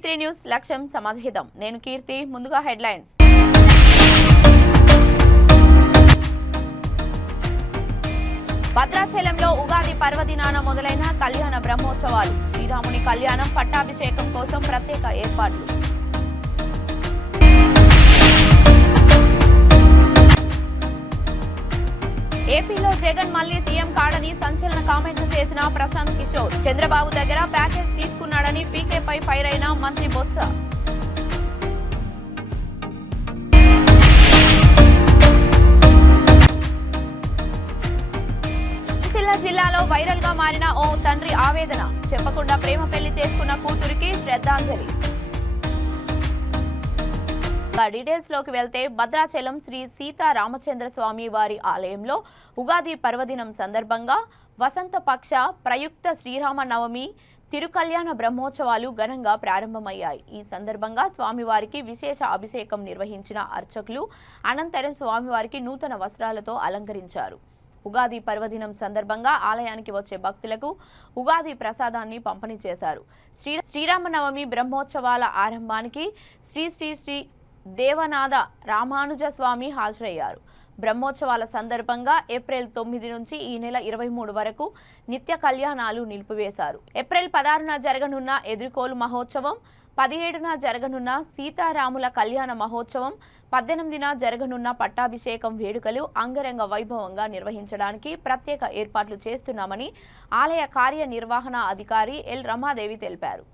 వి3 news లక్ష్యం సమాజహితం. నేను కీర్తి. ముందుగా హెడ్లైన్స్. భద్రాచలంలో ఉగాది పర్వదినాన మొదలైన కళ్యాణ బ్రహ్మోత్సవాలు. శ్రీరాముని కళ్యాణం పట్టాభిషేకం కోసం ప్రత్యేక ఏర్పాట్లు. ఏపీలో జగన్ మళ్లీ సీఎం కాడని సంచలన కామెంట్లు చేసిన ప్రశాంత్ కిషోర్. చంద్రబాబు దగ్గర ప్యాకేజ్ తీసుకున్నాడని పీకేపై ఫైర్ అయిన మంత్రి బొత్స. సిరిసిల్ల జిల్లాలో వైరల్ గా మారిన ఓ తండ్రి ఆవేదన. చెప్పకుండా ప్రేమ పెళ్లి చేసుకున్న కూతురికి శ్రద్ధాంజలి. డీటెయిల్స్ లోకి వెళ్తే భద్రాచలం శ్రీ సీతారామచంద్ర స్వామి వారి ఆలయంలో ఉగాది పర్వదినం సందర్భంగా వసంత పక్ష ప్రయుక్త శ్రీరామనవమి తిరుకల్యాణ బ్రహ్మోత్సవాలు ఘనంగా ప్రారంభమయ్యాయి. ఈ సందర్భంగా స్వామివారికి విశేష అభిషేకం నిర్వహించిన అర్చకులు అనంతరం స్వామివారికి నూతన వస్త్రాలతో అలంకరించారు. ఉగాది పర్వదినం సందర్భంగా ఆలయానికి వచ్చే భక్తులకు ఉగాది ప్రసాదాన్ని పంపిణీ చేశారు. శ్రీరామనవమి బ్రహ్మోత్సవాల ఆరంభానికి శ్రీ శ్రీ శ్రీ దేవనాథ రామానుజ స్వామి హాజరయ్యారు. బ్రహ్మోత్సవాల సందర్భంగా ఏప్రిల్ 9 నుంచి ఈ నెల 23 వరకు నిత్య కళ్యాణాలు నిలిపివేశారు. ఏప్రిల్ 16న జరగనున్న ఎదుర్కోలు మహోత్సవం, 17న జరగనున్న సీతారాముల కళ్యాణ మహోత్సవం, 18న జరగనున్న పట్టాభిషేకం వేడుకలు అంగరంగ వైభవంగా నిర్వహించడానికి ప్రత్యేక ఏర్పాట్లు చేస్తున్నామని ఆలయ కార్యనిర్వహణ అధికారి ఎల్ రమాదేవి తెలిపారు.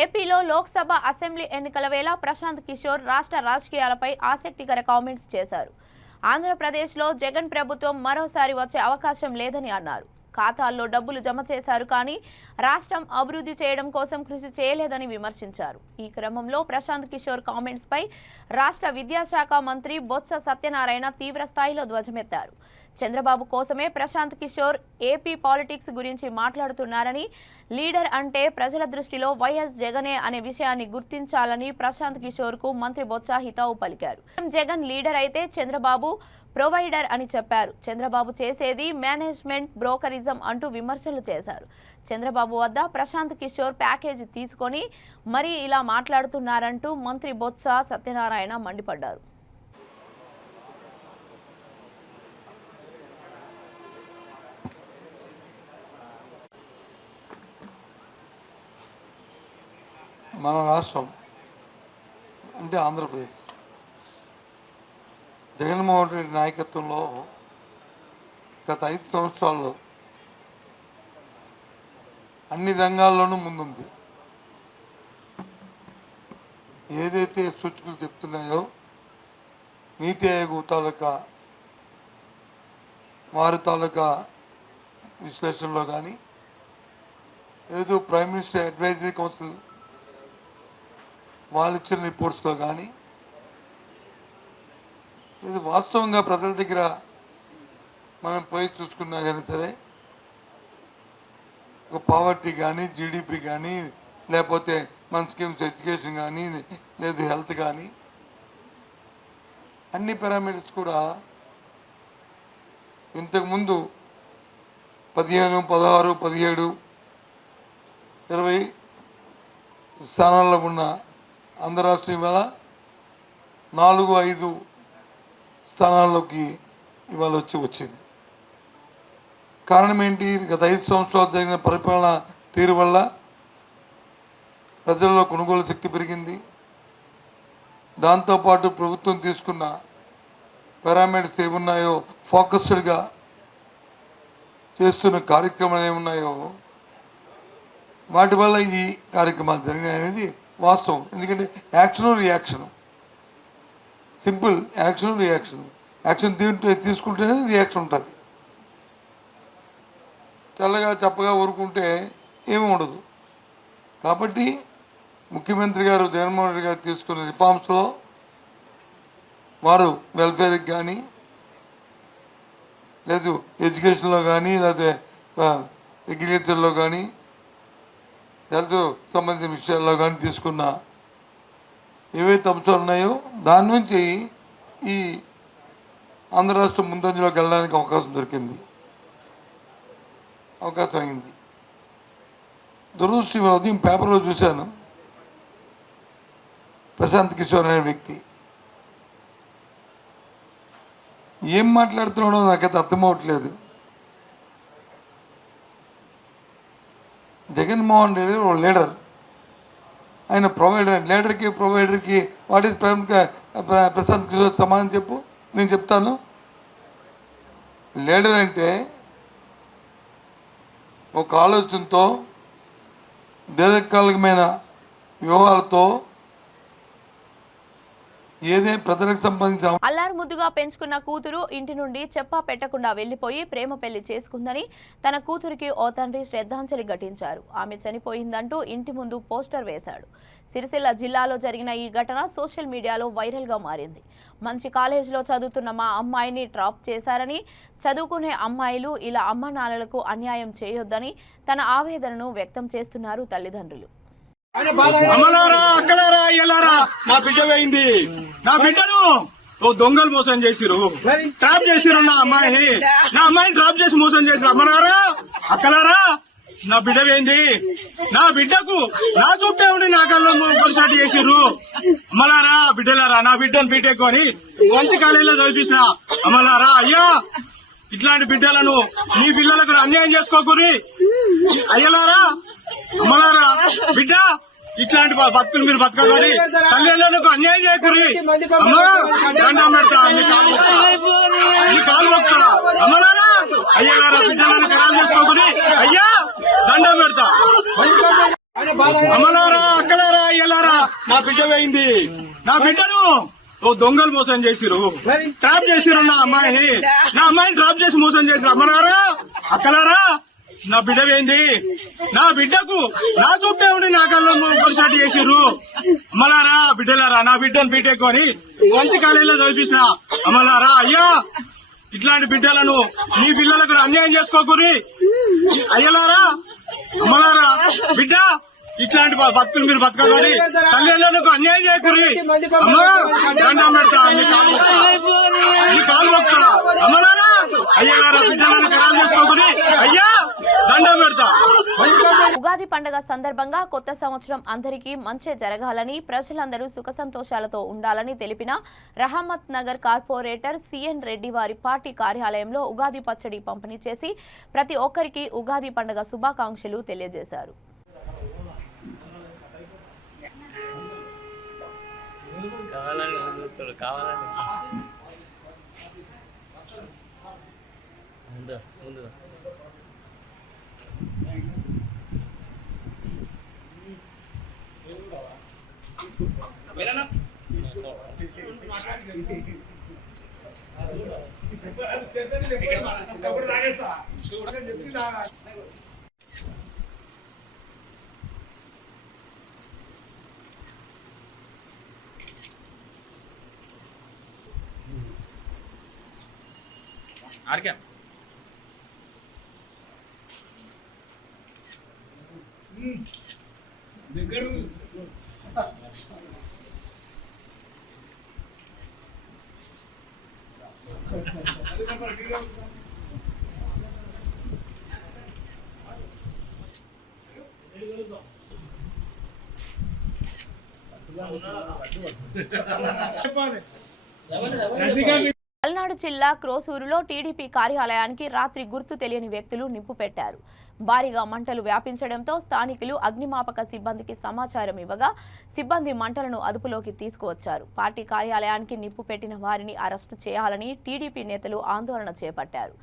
ఏపీలో లోక్సభ అసెంబ్లీ ఎన్నికల వేళ ప్రశాంత్ కిషోర్ రాష్ట్ర రాజకీయాలపై ఆసక్తికర కామెంట్స్ చేశారు. ఆంధ్రప్రదేశ్లో జగన్ ప్రభుత్వం మరోసారి వచ్చే అవకాశం లేదని అన్నారు. ఖాతాల్లో డబ్బులు జమ చేశారు కానీ రాష్ట్రం అభివృద్ధి చేయడం కోసం కృషి చేయలేదని విమర్శించారు. ఈ క్రమంలో ప్రశాంత్ కిషోర్ కామెంట్స్ పై రాష్ట్ర విద్యాశాఖ మంత్రి బొత్స సత్యనారాయణ తీవ్ర స్థాయిలో ధ్వజమెత్తారు. చంద్రబాబు కోసమే ప్రశాంత్ కిషోర్ ఏపీ పాలిటిక్స్ గురించి మాట్లాడుతున్నారని, లీడర్ అంటే ప్రజల దృష్టిలో వైఎస్ జగనే అనే విషయాన్ని గుర్తించాలని ప్రశాంత్ కిషోర్ కు మంత్రి బొత్స హితవు పలికారు. జగన్ లీడర్ అయితే చంద్రబాబు ప్రొవైడర్ అని చెప్పారు. చంద్రబాబు చేసేది మేనేజ్మెంట్ బ్రోకరిజం అంటూ విమర్శలు చేశారు. చంద్రబాబు వద్ద ప్రశాంత్ కిషోర్ ప్యాకేజ్ తీసుకొని మరీ ఇలా మాట్లాడుతున్నారంటూ మంత్రి బొత్స సత్యనారాయణ మండిపడ్డారు. మన రాష్ట్రం అంటే ఆంధ్రప్రదేశ్ జగన్మోహన్ రెడ్డి నాయకత్వంలో గత 5 సంవత్సరాల్లో అన్ని రంగాల్లోనూ ముందుంది. ఏదైతే సూచనలు చెప్తున్నాయో నీతి ఆయోగ్ తాలూకా వారి తాలూకా విశ్లేషణలో కానీ లేదు ప్రైమ్ మినిస్టర్ అడ్వైజరీ కౌన్సిల్ వాళ్ళు ఇచ్చిన రిపోర్ట్స్లో కానీ ఇది వాస్తవంగా ప్రజల దగ్గర మనం పోయి చూసుకున్నా కానీ సరే ఒక పావర్టీ కానీ జీడిపి కానీ లేకపోతే మన స్కీమ్స్ ఎడ్యుకేషన్ కానీ లేదు హెల్త్ కానీ అన్ని పారామీటర్స్ కూడా ఇంతకుముందు 15, 16, 17, 20 స్థానాల్లో ఉన్న ఆంధ్ర రాష్ట్రం ఇవాళ 4, 5 స్థానాల్లోకి ఇవాళ వచ్చింది. కారణం ఏంటి? గత 5 సంవత్సరాలు జరిగిన పరిపాలన తీరు వల్ల ప్రజల్లో కొనుగోలు శక్తి పెరిగింది. దాంతోపాటు ప్రభుత్వం తీసుకున్న పారామీటర్స్ ఏమున్నాయో ఫోకస్డ్గా చేస్తున్న కార్యక్రమాలు ఏమున్నాయో వాటి వల్ల ఈ కార్యక్రమాలు జరిగినాయి అనేది వాస్తవం. ఎందుకంటే రియాక్షన్ సింపుల్ యాక్షన్ తీసుకుంటేనే రియాక్షన్ ఉంటుంది. చల్లగా చప్పగా ఊరుకుంటే ఏమీ ఉండదు. కాబట్టి ముఖ్యమంత్రి గారు జగన్మోహన్ రెడ్డి గారు తీసుకున్న రిఫార్మ్స్లో వారు వెల్ఫేర్కి కానీ లేదు ఎడ్యుకేషన్లో కానీ లేకపోతే అగ్రికల్చర్లో కానీ హెల్త్ సంబంధించిన విషయాల్లో కానీ తీసుకున్న ఏవైతే అంశాలు ఉన్నాయో దాని నుంచి ఈ ఆంధ్ర రాష్ట్రం ముందంజలోకి వెళ్ళడానికి అవకాశం అయింది. దురదృష్టం ఉదయం పేపర్లో చూశాను, ప్రశాంత్ కిషోర్ అనే వ్యక్తి ఏం మాట్లాడుతున్నాడో నాకైతే అర్థమవట్లేదు. జగన్మోహన్ రెడ్డి ఒక లీడర్, ఆయన ప్రొవైడర్కి వాట్ ఈస్ ప్రశాంత్ కిషోర్ సమానం చెప్పు, నేను చెప్తాను. లీడర్ అంటే ఒక ఆలోచనతో దీర్ఘకాలికమైన వ్యూహాలతో ఏదైనా ప్రజలకు సంబంధించిన అల్లారు ముద్దుగా పెంచుకున్న కూతురు ఇంటి నుండి చెప్పా పెట్టకుండా వెళ్లిపోయి ప్రేమ పెళ్లి చేసుకుందని తన కూతురికి ఓ తండ్రి శ్రద్ధాంజలి ఘటించారు. ఆమె చనిపోయిందంటూ ఇంటి ముందు పోస్టర్ వేశాడు. సిరిసిల్ల జిల్లాలో జరిగిన ఈ ఘటన సోషల్ మీడియాలో వైరల్ గా మారింది. మంచి కాలేజీలో చదువుతున్న మా అమ్మాయిని ట్రాప్ చేశారని, చదువుకునే అమ్మాయిలు ఇలా అమ్మ నాన్నలకు అన్యాయం చేయొద్దని తన ఆవేదనను వ్యక్తం చేస్తున్నారు తల్లిదండ్రులు. అమ్మలారా, అక్కలారా, అయ్యలారా, నా బిడ్డ పోయింది. నా బిడ్డను దొంగలు మోసం చేసిరు, ట్రాప్ చేసిరు. నా అమ్మాయిని ట్రాప్ చేసి మోసం చేసిరు. అమ్మలారా, అక్కలారా, నా బిడ్డ పోయింది. నా బిడ్డకు నా చుట్టే ఉండి నా కళ్ళు పొరసాటు చేసిర్రు. అమ్మలారా, బిడ్డలారా, నా బిడ్డను బీటెక్ అని మంచి కాలేజీలో చదివించిన. అమ్మలారా, అయ్యా, ఇట్లాంటి బిడ్డలను మీ పిల్లలకు అన్యాయం చేసుకోకూరి. అయ్యలారా, అమ్మలారా, బిడ్డ ఇట్లాంటి భక్తులు మీరు బతకగాని తల్లిదండ్రులకు అన్యాయం చేయకూరి. అమ్మా, దండం పెడతా, అన్ని కాలు మొక్తా. అమ్మలారా, అయ్యలారా, బిడ్డలను ఖరాబ్ చేసుకోకూరి. అయ్యా, దండం పెడతా. అమ్మలారా, అక్కలారా, అయ్యలారా, నా బిడ్డ పోయింది. నా బిడ్డను దొంగలు మోసం చేసిరు, ట్రాప్ చేసిరు. నా అమ్మాయిని ట్రాప్ చేసి మోసం చేసిరు. అమ్మలారా, అక్కలారా, నా బిడ్డ పోయింది. నా బిడ్డకు నా చుట్టే ఉండి నా కళ్ళు పొరసాటు చేసిర్రు. అమ్మలారా, బిడ్డలారా, నా బిడ్డను బీటెక్ అని మంచి కాలేజీలో చదివించిన. అమ్మలారా, అయ్యా, ఇట్లాంటి బిడ్డలను మీ పిల్లలకు అన్యాయం చేసుకోకూరి. అయ్యలారా, అమ్మలారా, బిడ్డ ఇట్లాంటి భక్తులు మీరు బతకగాని తల్లిదండ్రులకు అన్యాయం చేయకూరి. అమ్మా, దండం పెడతా, అన్ని కాలు మొక్తా. అమ్మలారా, అయ్యలారా, బిడ్డలను ఖరాబ్ చేసుకోకూరి. అయ్యా, దండం పెడతా. ఉగాది పండుగ సందర్భంగా కొత్త సంవత్సరం అందరికీ మంచి జరగాలని, ప్రజలందరూ సుఖ సంతోషాలతో ఉండాలని తెలిపిన రహమత్ నగర్ కార్పొరేటర్ సిఎన్ రెడ్డి వారి పార్టీ కార్యాలయంలో ఉగాది పచ్చడి పంపిణీ చేసి ప్రతి ఒక్కరికి ఉగాది పండుగ శుభాకాంక్షలు తెలియజేశారు. Mira, no. ఆర్కే దగ్గర పల్నాడు జిల్లా క్రోసూరులో టీడీపీ కార్యాలయానికి రాత్రి గుర్తు తెలియని వ్యక్తులు నిప్పు పెట్టారు. భారీగా మంటలు వ్యాపించడంతో స్థానికులు అగ్నిమాపక సిబ్బందికి సమాచారం ఇవ్వగా సిబ్బంది మంటలను అదుపులోకి తీసుకువచ్చారు. పార్టీ కార్యాలయానికి నిప్పు పెట్టిన వారిని అరెస్టు చేయాలని టీడీపీ నేతలు ఆందోళన చేపట్టారు.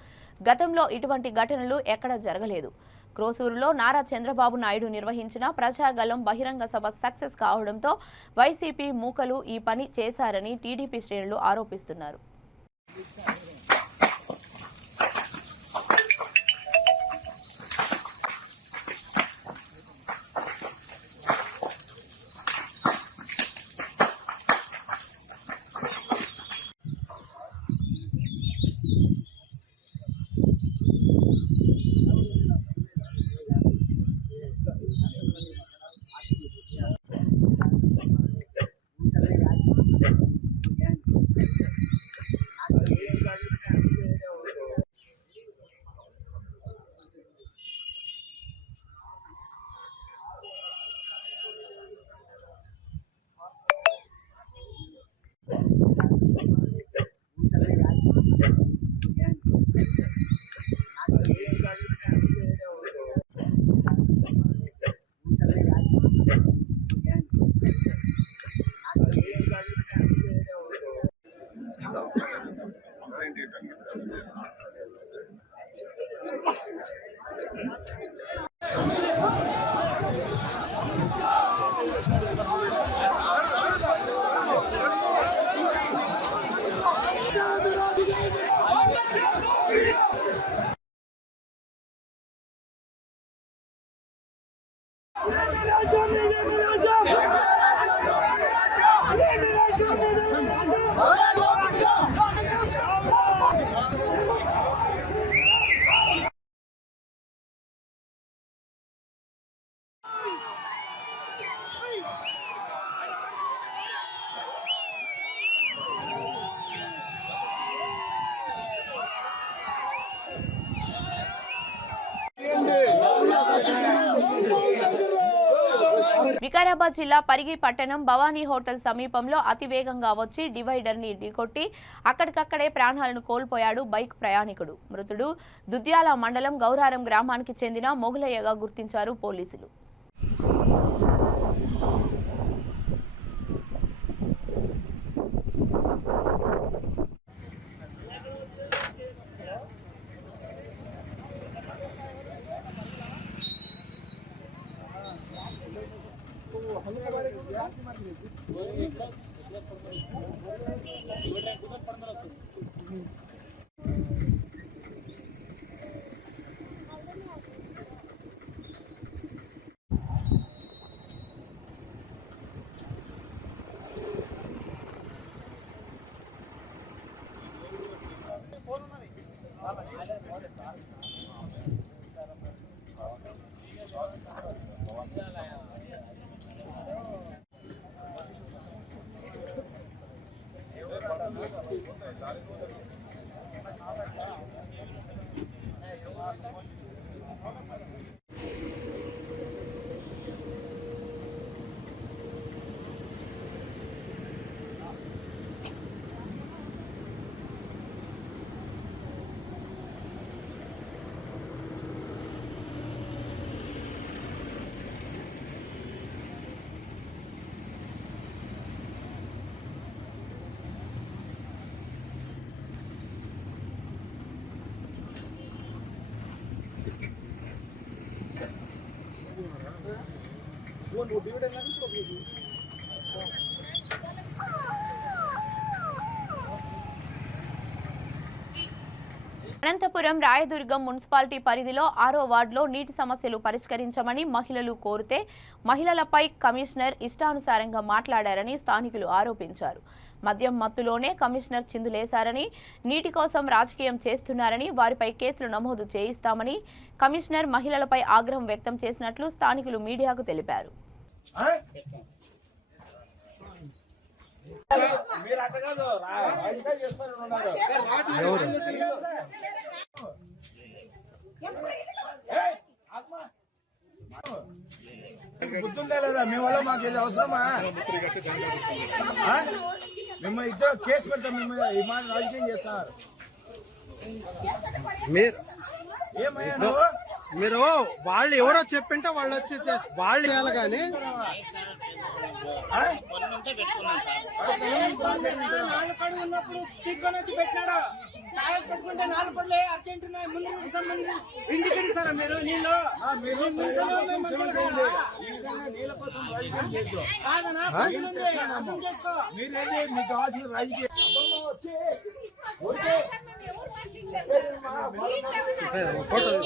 గతంలో ఇటువంటి ఘటనలు ఎక్కడా జరగలేదు. క్రోసూరులో నారా చంద్రబాబు నాయుడు నిర్వహించిన ప్రజాగళం బహిరంగ సభ సక్సెస్ కావడంతో వైసీపీ మూకలు ఈ పని చేశారని టీడీపీ శ్రేణులు ఆరోపిస్తున్నారు. వికారాబాద్ జిల్లా పరిగి పట్టణం భవానీ హోటల్ సమీపంలో అతివేగంగా వచ్చి డివైడర్ ని ఢీకొట్టి అక్కడికక్కడే ప్రాణాలను కోల్పోయాడు బైక్ ప్రయాణికుడు. మృతుడు దుద్యాల మండలం గౌరారం గ్రామానికి చెందిన మొగులయ్యగా గుర్తించారు పోలీసులు. అనంతపురం రాయదుర్గం మున్సిపాలిటీ పరిధిలో 6వ వార్డులో నీటి సమస్యలు పరిష్కరించమని మహిళలు కోరితే మహిళలపై కమిషనర్ ఇష్టానుసారంగా మాట్లాడారని స్థానికులు ఆరోపించారు. మద్యం మత్తులోనే కమిషనర్ చిందులేశారని, నీటి కోసం రాజకీయం చేస్తున్నారని, వారిపై కేసులు నమోదు చేయిస్తామని కమిషనర్ మహిళలపై ఆగ్రహం వ్యక్తం చేసినట్లు స్థానికులు మీడియాకు తెలిపారు. గుర్తుందా లేదా? మీ వల్ల మాకు ఇది అవసరమా? మేము ఇద్దరు కేసు పెడతాం. మేము ఈ మాట రాజకీయం చేస్తున్నారు. ఏమయ్యా నువ్వు? మీరు వాళ్ళు ఎవరో చెప్పింటే వాళ్ళు వచ్చి వాళ్ళు చేయాలి కానీ ఉన్నప్పుడు తీసుకొని వచ్చి పెట్టినాడు. పెట్టుకుంటే 4 పడలే అర్జెంట్ ఉన్నాయి. ముందు ఇంటికి ఇస్తారా మీరు? నీళ్ళు నీళ్ళ కోసం రాజకీయం చేద్దాం. మీరేంటి మీకు కావాల్సిన రాజకీయం ఫోటో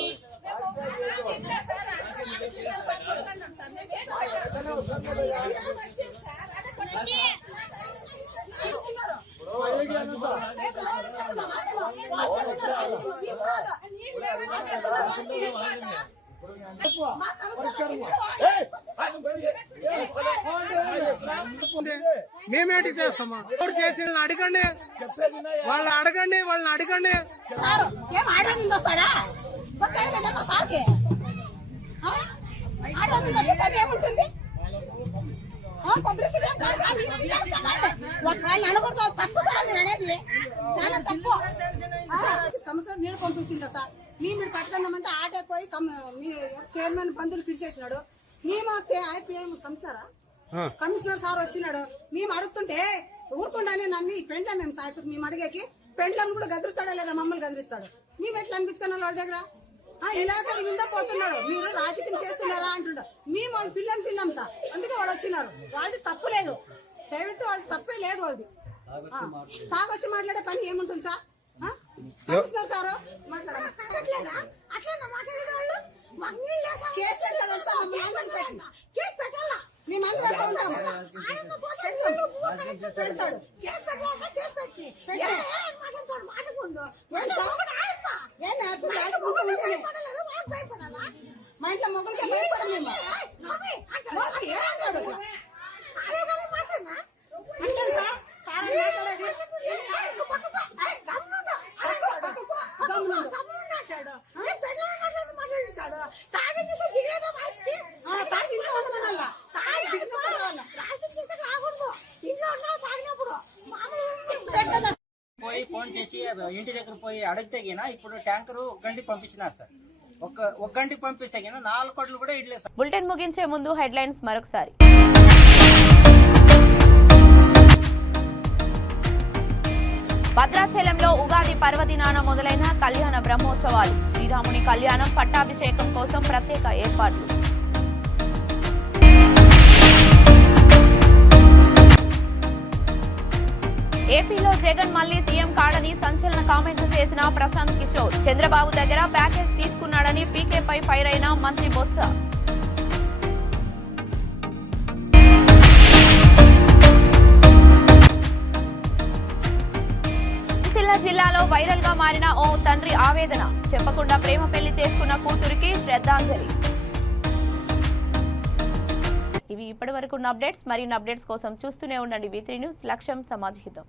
మేమేంటి చేస్తామా? ఎవరు చేసి అడగండి, వాళ్ళని అడగండి. ఏం ఆడవాళ్ళు వస్తాడా? కొత్త కదమ్మా సార్కి. ఆడవాళ్ళు వచ్చేది ఏముంటుంది? వాళ్ళని అనుకుంటా తప్పు సార్ మీరు అనేది చాలా తప్పు. సంస్థ నీళ్ళు పంపించిందా సార్? మీరు పట్టుకుందామంటే ఆటో పోయి చైర్మన్ పంతులు పిలిచేసినాడు. మేము కమిషనర్ సార్ వచ్చినాడు. మేము అడుగుతుంటే ఊరుకుండానే నన్ను పెండ్లా మేము సార్ మేము అడిగేకి పెండ్లను కూడా గదిరిస్తాడా లేదా మమ్మల్ని గదిరిస్తాడు. మేము ఎట్లా అనిపించుకున్నాం వాళ్ళ దగ్గర? ఇలాగలు మీద పోతున్నాడు. మీరు రాజకీయం చేస్తున్నారా అంటున్నారు. మేము వాళ్ళ పిల్లలు తిన్నాం సార్, అందుకే వాళ్ళు వచ్చినారు. వాళ్ళది తప్పు లేదు, దయవిట్టు వాళ్ళది తప్పే లేదు. వాళ్ళది తాగొచ్చి మాట్లాడే పని ఏముంటుంది సార్? Commissioner sir మాట్లాడలేదా? అట్లా మాట్లాడేది వాళ్ళు కేసు పెట్టారు సార్. కేసు పెట్టాలా? మేమందరం ఉంటాము. పెడతాడు కేసు పెట్టాలంటే కేసు పెట్టి మాట్లాడతాడు. మాట్లాడకుండా మా ఇంట్లో మొగ్గులకే భయపడం మేము. అంటే సార్ సార్ మాట్లాడేది మాట్లాడిస్తాడు. తాగి తాగి ఇంట్లో ఉండమనల్లా. పోయి ఫోన్ చేసి ఇంటి దగ్గర పోయి అడిగితే గినా ఇప్పుడు ట్యాంకర్ 1 గంటకి పంపించినారు సార్. ఒక గంటకి పంపిస్తే గినా 4 కోట్లు కూడా ఇట్లేదు సార్. బులెటిన్ ముగించే ముందు హెడ్లైన్స్ మరొకసారి. భద్రాచలంలో ఉగాది పర్వదినాన మొదలైన కళ్యాణ బ్రహ్మోత్సవాలు. శ్రీరాముని కళ్యాణం పట్టాభిషేకం కోసం ప్రత్యేక ఏర్పాట్లు. ఏపీలో జగన్ మళ్లీ సీఎం కాడని సంచలన కామెంట్లు చేసిన ప్రశాంత్ కిషోర్. చంద్రబాబు దగ్గర ప్యాకేజ్ తీసుకున్నాడని పీకేపై ఫైర్ అయిన మంత్రి బొత్స. సిరిసిల్ల జిల్లాలో వైరల్ గా మారిన ఓ తండ్రి ఆవేదన. చెప్పకుండా ప్రేమ పెళ్లి చేసుకున్న కూతురికి శ్రద్ధాంజలి. ఇవి ఇప్పటి వరకు ఉన్న అప్డేట్స్. మరిన్ని అప్డేట్స్ కోసం చూస్తూనే ఉండండి V3 న్యూస్. లక్ష్యం సమాజ్ హితం.